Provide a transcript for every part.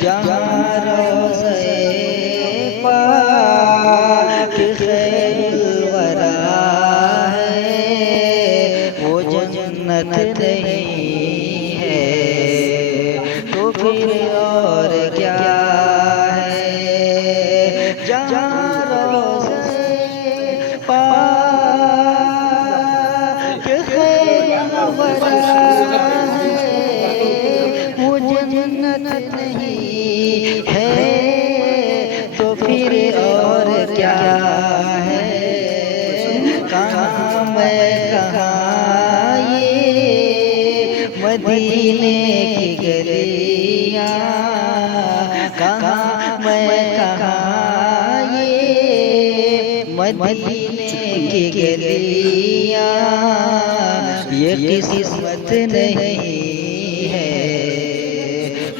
جہاں روضہ پاک خیر الورا ہے وہ جنت نہیں ہے تو پھر اور کیا ہے؟ جہاں روضہ پاک خیر الورا ہے وہ جنت نہیں ہے تو پھر اور کیا ہے؟ کہاں میں کہاں یہ مدینے کی گلیاں، کہاں میں کہاں یہ مدینے کی گلیاں، یہ قسمت نہیں ہے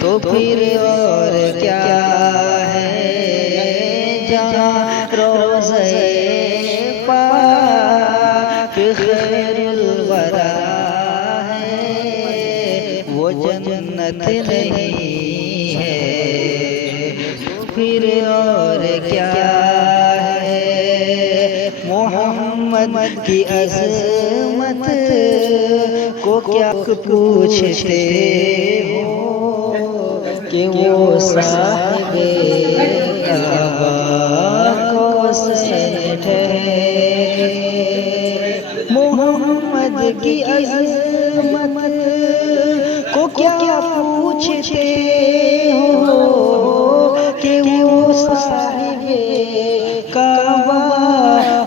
تو پھر اور کیا ہے؟ جہاں روضہ پاک خیر الورا ہے وہ جنت نہیں ہے تو پھر اور کیا ہے؟ محمد کی عظمت کو کیا پوچھتے ہو کہ وہ صاحب کعبہ کو ٹھہرے؟ محمد کی عظمت کو کیا پوچھتے ہو کہ وہ صاحب کعبہ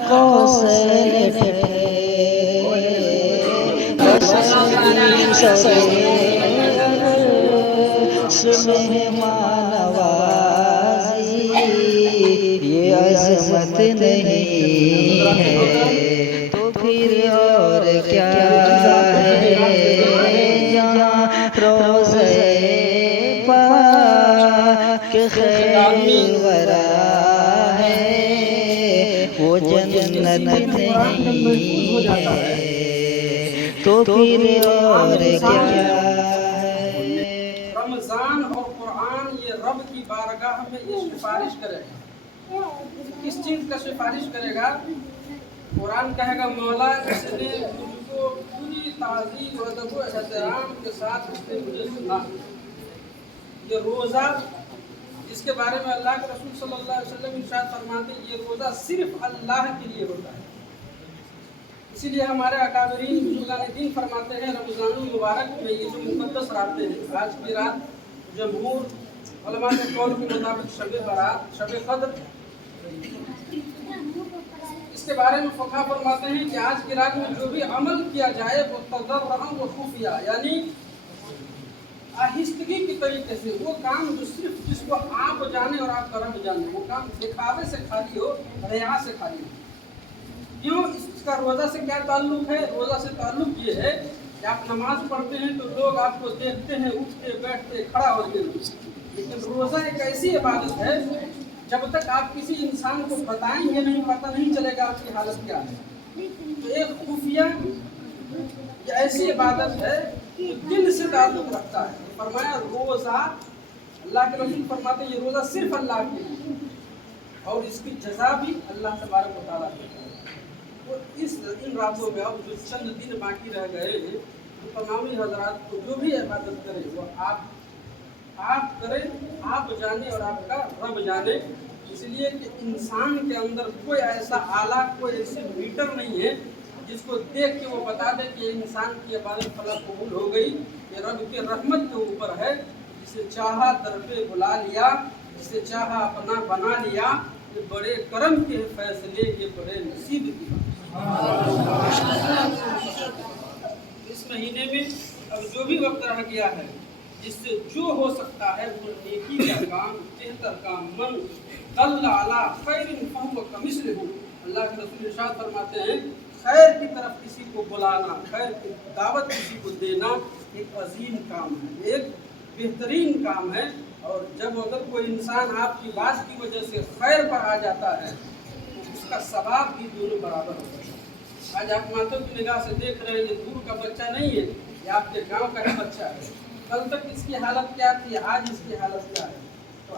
قوسین ٹھہرے؟ مہمان نوازی یہ عظمت نہیں ہے تو پھر اور کیا ہے؟ جہاں روضہ پاک خیر الورا ہے وہ جنت نہیں ہے تو پھر اور کیا ہے؟ رمضان اور قرآن یہ رب کی بارگاہ میں یہ سفارش کرے گا۔ کس چیز کا سفارش کرے گا؟ قرآن کہے گا مولا اس نے مجھ کو پوری تعظیم و ادب و احترام کے ساتھ اس نے مجھے سنا۔ یہ روزہ جس کے بارے میں اللہ کے رسول صلی اللہ علیہ وسلم ارشاد فرماتے ہیں یہ روزہ صرف اللہ کے لیے ہوتا ہے۔ اسی لیے ہمارے اکابرین بزرگان دین فرماتے ہیں رمضان المبارک میں یہ جو مقدس راتیں ہیں، آج کی رات جمہور علماء کے قول کے مطابق شب برات، شب قدر، اس کے بارے میں فقہا فرماتے ہیں کہ آج کی رات میں جو بھی عمل کیا جائے وہ تضرعاً و خفیہ، یعنی آہستگی کی طریقے سے، وہ کام جو صرف جس کو آپ جانے اور آپ کا رب جانے، وہ کام دکھاوے سے خالی ہو، ریا سے خالی ہو۔ کیوں؟ اس کا روزہ سے کیا تعلق ہے؟ روزہ سے تعلق یہ ہے کہ آپ نماز پڑھتے ہیں تو لوگ آپ کو دیکھتے ہیں اٹھتے بیٹھتے کھڑا ہوتے ہیں، لیکن روزہ ایک ایسی عبادت ہے جب تک آپ کسی انسان کو بتائیں گے نہیں، پتہ نہیں چلے گا آپ کی حالت کیا ہے۔ تو ایک خفیہ یہ ایسی عبادت ہے جو دل سے تعلق رکھتا ہے۔ فرمایا روزہ، اللہ کے رسول فرماتے ہیں یہ روزہ صرف اللہ کے لیے اور اس کی جزا بھی اللہ تبارک و تعالیٰ دیتا ہے۔ اور ان راتوں میں اب جو چند دن باقی رہ گئے ہیں تو تمامی حضرات کو جو بھی عبادت کرے وہ آپ کریں، آپ جانے اور آپ کا رب جانے۔ اس لیے کہ انسان کے اندر کوئی ایسا آلہ، کوئی ایسی میٹر نہیں ہے جس کو دیکھ کے وہ بتا دے کہ انسان کی عبادت فلاں قبول ہو گئی، یہ رب کے رحمت کے اوپر ہے۔ جسے چاہا در پہ بلا لیا، جسے چاہا اپنا بنا لیا، یہ بڑے کرم کے فیصلے، یہ بڑے نصیب کی بات۔ اس مہینے میں اب جو بھی وقت رہ گیا ہے، جس سے جو ہو سکتا ہے وہ نیکی کا کام، بہتر کام، من دل علی خیر فہو کمثلہ، اللہ کے رسول ارشاد فرماتے ہیں خیر کی طرف کسی کو بلانا، خیر کی دعوت کسی کو دینا ایک عظیم کام ہے، ایک بہترین کام ہے۔ اور جب اگر کوئی انسان آپ کی بات کی وجہ سے خیر پر آ جاتا ہے تو اس کا ثواب بھی دونوں برابر ہوتا ہے۔ آج آپ ماتوں کی نگاہ سے دیکھ رہے ہیں یہ دور کا بچہ نہیں ہے، یہ آپ کے گاؤں کا ہی بچہ ہے۔ کل تک اس کی حالت کیا تھی، آج اس کی حالت کیا ہے۔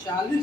40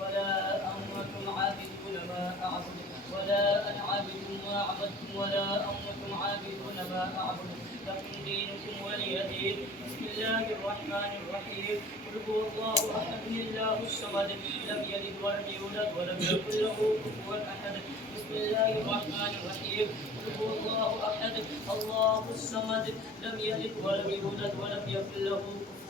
ولا أمة عابدون ما أعبد ولا أنا عابد ما عبدتم ولا أمة عابدون ما أعبد لكم دينكم ولي دين. بسم الله الرحمن الرحيم. قل هو الله أحد الله الصمد لم يلد ولم يولد ولم يكن له كفوا أحد. بسم الله الرحمن الرحيم. قل هو الله أحد الله الصمد لم يلد ولم يولد ولم يكن له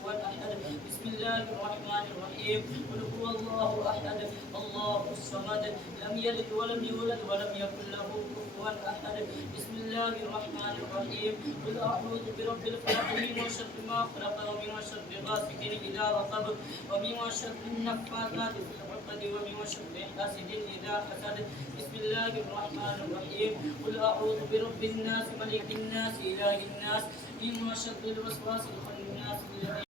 أحد. بسم الله الرحمن الرحيم. قل هو الله أحد الله الصمد لم يلد ولم يولد ولم يكن له كفوا أحد. بسم الله الرحمن الرحيم. قل أعوذ برب الفلق من شر ما خلق ومن شر غاسق إذا وقب ومن شر النفاثات في العقد ومن شر حاسد إذا حسد. بسم الله الرحمن الرحيم. قل أعوذ برب الناس ملك الناس إله الناس من شر الوسواس الخناس الذي